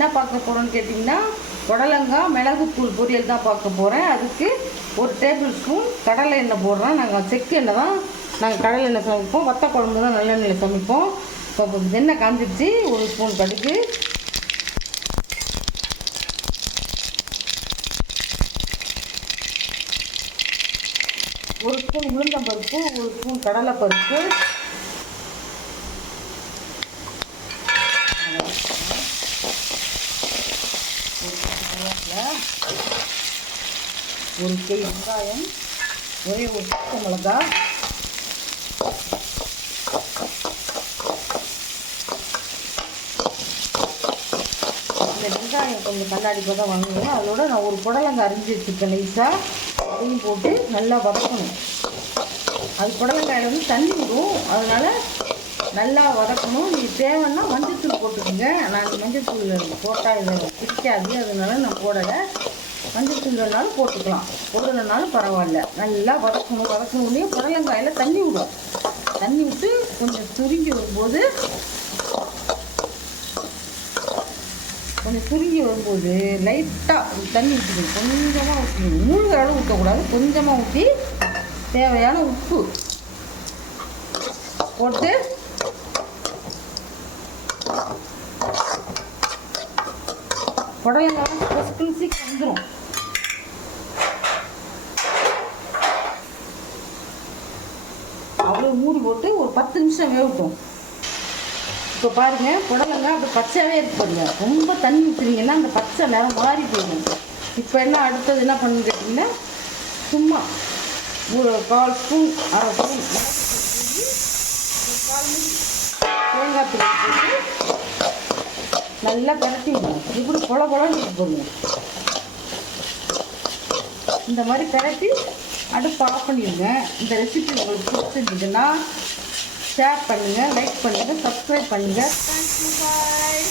என்ன பார்க்க போகிறோன்னு கேட்டிங்கன்னா, புடலங்காய் மிளகுத்தூள் பொரியல் தான் பார்க்க போகிறேன். அதுக்கு 1 டேபிள் ஸ்பூன் கடலை எண்ணெய் போடுறேன். நாங்கள் செக்கு எண்ணெய் தான் நாங்கள் கடலை எண்ணெய் சமைப்போம். வத்த குழம்பு தான் நல்லெண்ணெயில் சமைப்போம். இப்போ எண்ணெய் காஞ்சிடுச்சு. 1 ஸ்பூன் கடுகு, 1 ஸ்பூன் உளுந்தம்பருப்பு, 1 ஸ்பூன் கடலைப்பருப்பு, ஒரு கை வெங்காயம், ஒரே ஒரு பச்சை மிளகாய், இந்த வெங்காயம் கொஞ்சம் கண்ணாடி போட வாங்குவேன். அதோட நான் ஒரு புடலங்காய் அரிஞ்சு வச்சுருக்கேன் நைஸாக. அதையும் போட்டு நல்லா வதக்கணும். அது புடலங்காயில் வந்து தண்ணி விடும், அதனால் நல்லா வதக்கணும். நீங்கள் தேவைன்னா மஞ்சள்தூள் போட்டுக்கோங்க. நான் மஞ்சள்தூள் போட்டால் இதை பிடிக்காது, அதனால நான் போடலை. மஞ்சள்தூள் வேணாலும் போட்டுக்கலாம், போடலைனாலும் பரவாயில்ல. நல்லா வதக்கணும். வதக்கணுன்னே புடலங்காயில் தண்ணி விடும். தண்ணி விட்டு கொஞ்சம் சுருங்கி வரும்போது லைட்டாக தண்ணி ஊற்றிக்கணும். கொஞ்சமாக ஊற்றிக்கணும், மூழ்கிற அளவு ஊற்றக்கூடாது. கொஞ்சமாக ஊற்றி தேவையான உப்பு போட்டு புடலங்காய் பொசுக்குன்னு சீக்கிரம் வந்துடும். அவ்வளோ மூடி போட்டு ஒரு 10 நிமிஷம் வேகட்டும். இப்போ பாருங்கள், புடலங்காய் அப்படி பச்சையாகவே இருப்பாங்க. ரொம்ப தண்ணி ஊற்றுனீங்கன்னா அந்த பச்சை நேரம் மாறி போயிடும். இப்போ என்ன அடுத்தது என்ன பண்ணுன்னு கேட்டிங்கன்னா, சும்மா ஒரு 1/4 ஸ்பூன் 1/2 ஸ்பூன் தேங்காய் தூள் போட்டு நல்லா பரட்டி விடணும். இப்படி பொலன்னு போடுங்க. இந்த மாதிரி பரட்டி அடுப்பு ஆஃப் பண்ணிடுங்க. இந்த ரெசிபி உங்களுக்கு பிடிச்சிருந்ததுன்னா ஷேர் பண்ணுங்கள், லைக் பண்ணுங்கள், சப்ஸ்கிரைப் பண்ணுங்கள். தேங்க்யூ, பாய்.